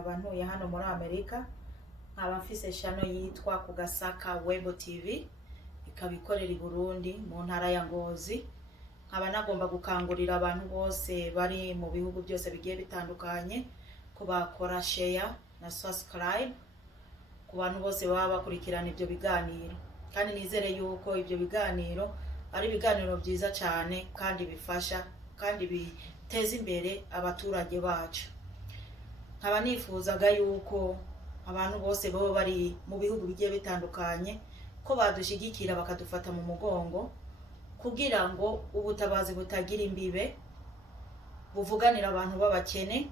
nkaba ntuye hano muri Amerika, nkaba mfise channel yitwa Kugasaka Web TV, ikaba ikorera i Burundi mu ntara ya Ngozi. Nkaba nagomba gukangurira abantu bose bari mu bihugu byose bigiye bitandukanye ko bakora share na subscribe ku bantu bose baba bakurikirana ibyo biganiro, kandi nizere yuko ibyo biganiro ari ibiganiro byiza cyane kandi bifasha kandi biteza imbere abaturage bacu. Nkaba nifuzaga yuko abantu bose baba bari mu bihugu bigiye bitandukanye ko badushigikira bakadufata mu mugongo kugira ngo ubutabazi butagira imbibe buvuganira abantu b'abakene,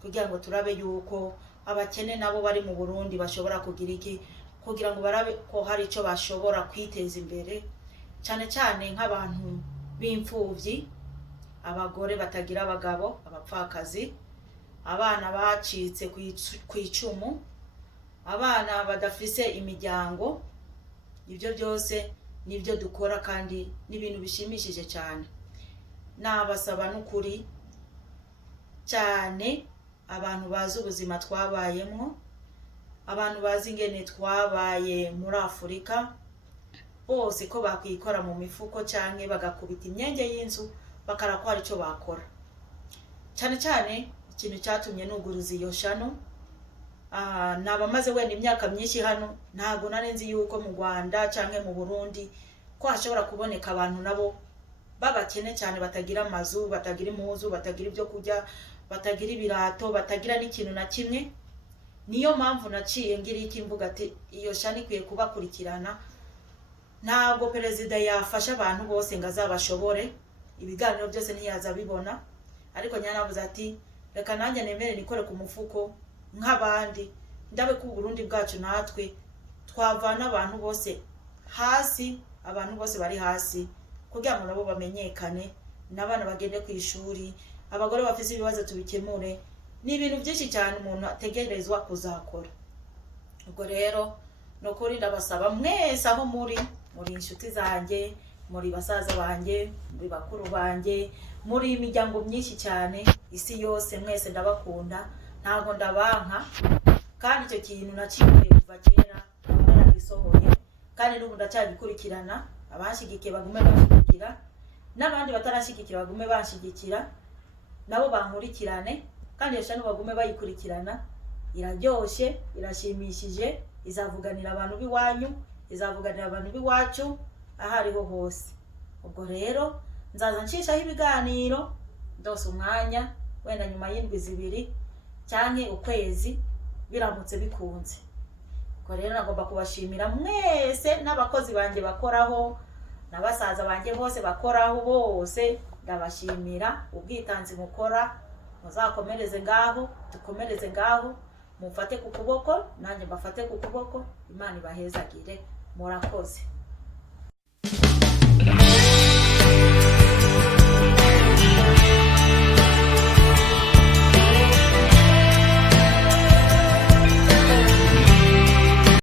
kugira ngo turabe yuko abakene nabo bari mu Burundi bashobora kugira iki, kugira ngo barabe ko hari ico bashobora kwiteza imbere, cyane cyane nk'abantu b'imfuvyi, abagore batagira abagabo, abapfakazi, abana bacitse kwicumu, abana badafise imiryango. Ibyo byose nibyo dukora kandi n'ibintu bishimishije cyane. Nabasaba n'ukuri cyane abantu bazi ubuzima twabayemo, abantu bazi ingene twabaye muri Afurika, bose ko bakwikora mu mifuko canke bagakubita imyenge y'inzu bakarakora ico bakora. Cyane cyane ikintu cyatumye nuguruza iyo shano, nabamaze wenda imyaka myinshi hano, ntago narenzi yuko mu Rwanda canke mu Burundi ko hashobora kuboneka abantu nabo babakene cyane, batagira amazu, batagira impuzu, batagira ibyo kurya, batagira ibirato, batagira n'ikintu na kimwe. Niyo mpamvu naciye ngira iki mvuga ati iyo shano ikwiye kubakurikirana. Ntabwo perezida yafasha abantu bose ngo azabashobore, ibiganiro byose ntiyaza bibona, ariko nyanavuze ati reka nanjye nemere nikore ku mufuko nk'abandi, ndabe ku Burundi bwacu natwe twavana abantu bose hasi, abantu bose bari hasi, kugira ngo nabo bamenyekane, n'abana bagende ku ishuri, abagore bafise ibibazo tubikemure. Ni ibintu byinshi cyane umuntu ategerezwa kuzakora. Ubwo rero no kuri ndabasaba mwese aho muri inshuti zanjye, muri basaza banjye, muri bakuru banjye, muri imiryango myinshi cyane isi yose, mwese ndabakunda, ntabwo ndabanka, kandi icyo kintu naciye kuva kera naragisohoye, kandi n'ubu ndacyagikurikirana. Abashigikiye bagume bashigikira, n'abandi batarashigikira bagume bashigikira, nabo bankurikirane, kandi iyo shano bagume bayikurikirana. Iraryoshe, irashimishije, izavuganira abantu biwanyu, izavuganira abantu biwacu ahariho hose. Ubwo rero nzaza ncishaho ibiganiro ndose umwanya, wenda nyuma y'indwi 2 cyane ukwezi biramutse bikunze. Ubwo rero nagomba kubashimira mwese, n'abakozi banje bakoraho, n'abasaza banje bose bakoraho, bose ndabashimira ubwitanzi mukora. Muzakomereze ngaho, dukomereze ngaho, mufate ku kuboko nanjye mbafate ku kuboko. Imana ibahezagire, murakoze.